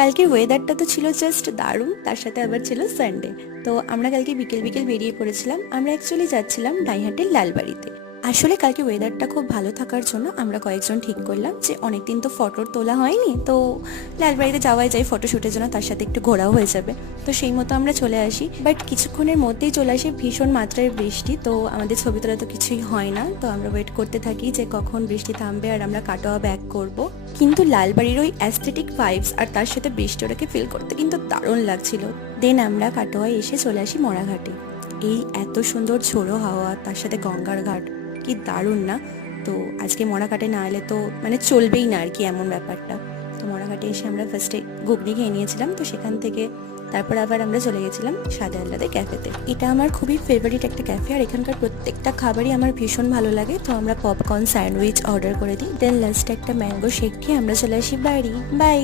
কালকের ওয়েদারটা তো ছিল জাস্ট দারুণ, তার সাথে আবার ছিল সানডে। তো আমরা কালকে বিকেল বিকেল বেরিয়ে পড়েছিলাম। আমরা অ্যাকচুয়ালি যাচ্ছিলাম ডাইহাটের লালবাড়িতে। আসলে কালকে ওয়েদারটা খুব ভালো থাকার জন্য আমরা কয়েকজন ঠিক করলাম যে অনেকদিন তো ফটো তোলা হয়নি, তো লালবাড়িতে যাওয়াই যায় ফটোশ্যুটের জন্য, তার সাথে একটু ঘোরাও হয়ে যাবে। তো সেই মতো আমরা চলে আসি, বাট কিছুক্ষণের মধ্যেই চলে আসি ভীষণ মাত্রায় বৃষ্টি। তো আমাদের ছবি তোলা তো কিছুই হয় না। তো আমরা ওয়েট করতে থাকি যে কখন বৃষ্টি থামবে আর আমরা কাটোয়া ব্যাক করব। কিন্তু লালবাড়ির ওই অ্যাস্থেটিক ভাইবস আর তার সাথে বৃষ্টিটাকে ফিল করতে কিন্তু দারুণ লাগছিল। দেন আমরা কাটোয়ায় এসে চলে আসি মরাঘাটে। এই এত সুন্দর ঝোড়ো হাওয়া, তার সাথে গঙ্গার ঘাট, কি দারুণ না? তো আজকে মরাঘাটে না এলে তো মানে চলবেই না আর কি, এমন ব্যাপারটা। তো মরাঘাটে এসে আমরা ফার্স্টে ঘুগনি খেয়ে নিয়েছিলাম। তো সেখান থেকে তারপর আবার আমরা চলে গেছিলাম স্বাদে আহ্লাদে ক্যাফেতে। এটা আমার খুবই ফেভারিট একটা ক্যাফে, আর এখানকার প্রত্যেকটা খাবারই আমার ভীষণ ভালো লাগে। তো আমরা পপকর্ন স্যান্ডউইচ অর্ডার করে দিই, দেন লাস্টে একটা ম্যাঙ্গো শেক খেয়ে আমরা চলে আসি বাড়ি। বাই।